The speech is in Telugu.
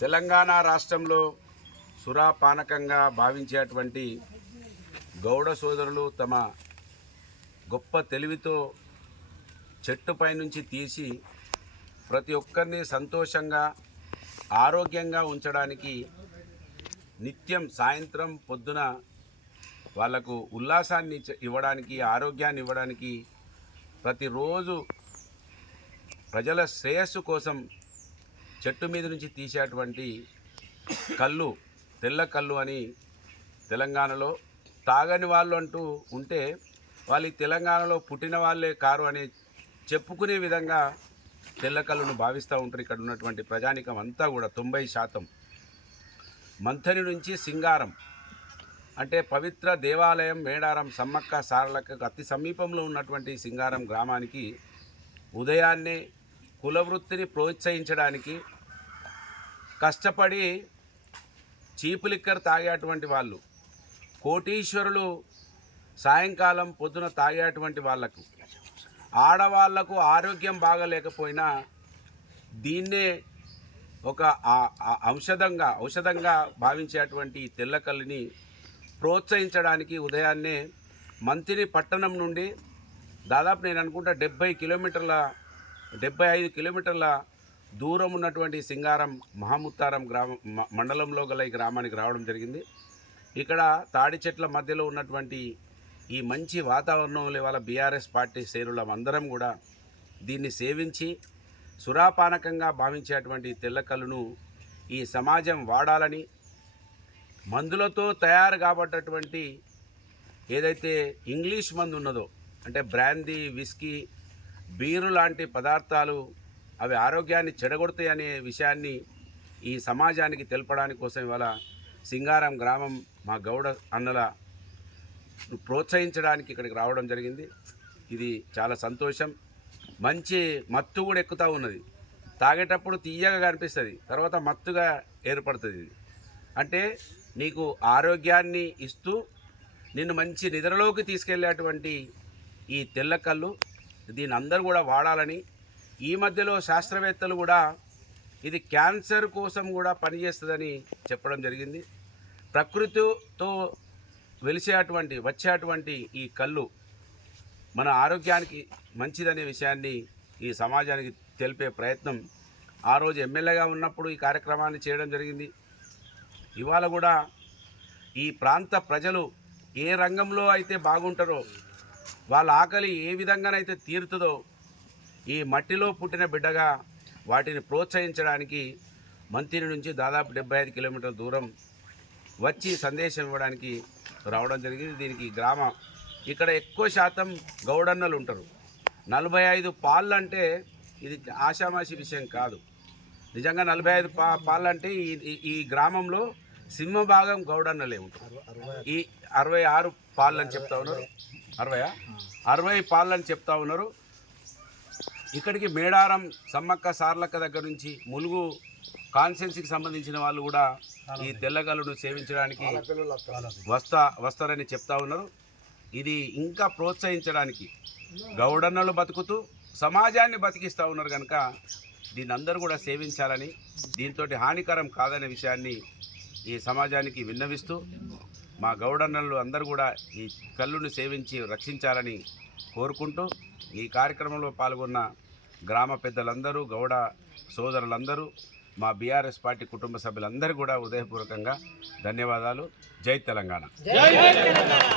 తెలంగాణ రాష్ట్రంలో సురాపానకంగా భావించేటువంటి గౌడ సోదరులు తమ గొప్ప తెలివితో చెట్టుపై నుంచి తీసి ప్రతి ఒక్కరిని సంతోషంగా ఆరోగ్యంగా ఉంచడానికి నిత్యం సాయంత్రం పొద్దున వాళ్లకు ఉల్లాసాన్ని ఇవ్వడానికి ఆరోగ్యాన్ని ఇవ్వడానికి ప్రతిరోజు ప్రజల శ్రేయస్సు కోసం చెట్టు మీద నుంచి తీసేటువంటి కళ్ళు తెల్ల కళ్ళు అని తెలంగాణలో తాగని వాళ్ళు అంటూ ఉంటే వాళ్ళు తెలంగాణలో పుట్టిన వాళ్ళే కారు అని చెప్పుకునే విధంగా తెల్ల కళ్ళును భావిస్తూ ఉంటారు. ఇక్కడ ఉన్నటువంటి ప్రజానికం అంతా కూడా 90% మంథని నుంచి సింగారం అంటే పవిత్ర దేవాలయం మేడారం సమ్మక్క సారలక్క అతి సమీపంలో ఉన్నటువంటి సింగారం గ్రామానికి ఉదయాన్నే కులవృత్తిని ప్రోత్సహించడానికి కష్టపడి చీపు లిక్కర్ తాగేటువంటి వాళ్ళు, కోటీశ్వరులు సాయంకాలం పొద్దున తాగేటువంటి వాళ్లకు, ఆడవాళ్లకు ఆరోగ్యం బాగలేకపోయినా దీన్నే ఒక ఔషధంగా భావించేటువంటి తెల్లకల్లిని ప్రోత్సహించడానికి ఉదయాన్నే మంతిని పట్టణం నుండి దాదాపు నేను అనుకుంటా 75 కిలోమీటర్ల దూరం ఉన్నటువంటి సింగారం మహాముత్తారం మండలంలో గల ఈ గ్రామానికి రావడం జరిగింది. ఇక్కడ తాడి చెట్ల మధ్యలో ఉన్నటువంటి ఈ మంచి వాతావరణంలో వాళ్ళ బీఆర్ఎస్ పార్టీ శ్రేణులం అందరం కూడా దీన్ని సేవించి సురాపానకంగా భావించేటువంటి తెల్లకల్లును ఈ సమాజం వాడాలని, మందులతో తయారు కాబట్టటువంటి ఏదైతే ఇంగ్లీష్ మందు ఉన్నదో అంటే బ్రాందీ, విస్కీ, బీరు లాంటి పదార్థాలు అవి ఆరోగ్యాన్ని చెడగొడతాయి అనే విషయాన్ని ఈ సమాజానికి తెలపడానికి కోసం ఇవాళ సింగారం గ్రామం మా గౌడ అన్నల ప్రోత్సహించడానికి ఇక్కడికి రావడం జరిగింది. ఇది చాలా సంతోషం. మంచి మత్తు కూడా ఎక్కుతూ ఉన్నది. తాగేటప్పుడు తీయగా కనిపిస్తుంది, తర్వాత మత్తుగా ఏర్పడుతుంది. ఇది అంటే నీకు ఆరోగ్యాన్ని ఇస్తూ నిన్ను మంచి నిద్రలోకి తీసుకెళ్లేటువంటి ఈ తెల్లకల్లు దీన్ని అందరూ కూడా వాడాలని, ఈ మధ్యలో శాస్త్రవేత్తలు కూడా ఇది క్యాన్సర్ కోసం కూడా పనిచేస్తుందని చెప్పడం జరిగింది. ప్రకృతితో వచ్చేటువంటి ఈ కళ్ళు మన ఆరోగ్యానికి మంచిదనే విషయాన్ని ఈ సమాజానికి తెలిపే ప్రయత్నం ఆ రోజు ఎమ్మెల్యేగా ఉన్నప్పుడు ఈ కార్యక్రమాన్ని చేయడం జరిగింది. ఇవాళ కూడా ఈ ప్రాంత ప్రజలు ఏ రంగంలో అయితే బాగుంటారో, వాళ్ళ ఆకలి ఏ విధంగానైతే తీరుతుందో, ఈ మట్టిలో పుట్టిన బిడ్డగా వాటిని ప్రోత్సహించడానికి మంతిని నుంచి దాదాపు 75 కిలోమీటర్ల దూరం వచ్చి సందేశం ఇవ్వడానికి రావడం జరిగింది. దీనికి ఇక్కడ ఎక్కువ శాతం గౌడన్నలు ఉంటారు. 45 పాళ్ళు అంటే ఇది ఆషామాషి విషయం కాదు. నిజంగా 45 పాళ్ళు అంటే ఈ గ్రామంలో సింహభాగం గౌడన్నలే ఉంటారు. ఈ 66 పాళ్ళు అని చెప్తా ఉన్నారు. 60 పాళ్ళు అని చెప్తా ఉన్నారు. ఇక్కడికి మేడారం సమ్మక్క సార్లక్క దగ్గర నుంచి ములుగు కాన్స్టిట్యున్సీకి సంబంధించిన వాళ్ళు కూడా ఈ తెల్లగల్లును సేవించడానికి వస్తారని చెప్తా ఉన్నారు. ఇది ఇంకా ప్రోత్సహించడానికి గౌడన్నలు బతుకుతూ సమాజాన్ని బతికిస్తూ ఉన్నారు కనుక దీన్ని అందరూ కూడా సేవించాలని, దీంతో హానికరం కాదనే విషయాన్ని ఈ సమాజానికి విన్నవిస్తూ మా గౌడన్నలు అందరూ కూడా ఈ కళ్ళును సేవించి రక్షించాలని కోరుకుంటూ ఈ కార్యక్రమంలో పాల్గొన్న గ్రామ పెద్దలందరూ, గౌడ సోదరులందరూ, మా బీఆర్ఎస్ పార్టీ కుటుంబ సభ్యులందరూ కూడా హృదయపూర్వకంగా ధన్యవాదాలు. జై తెలంగాణ.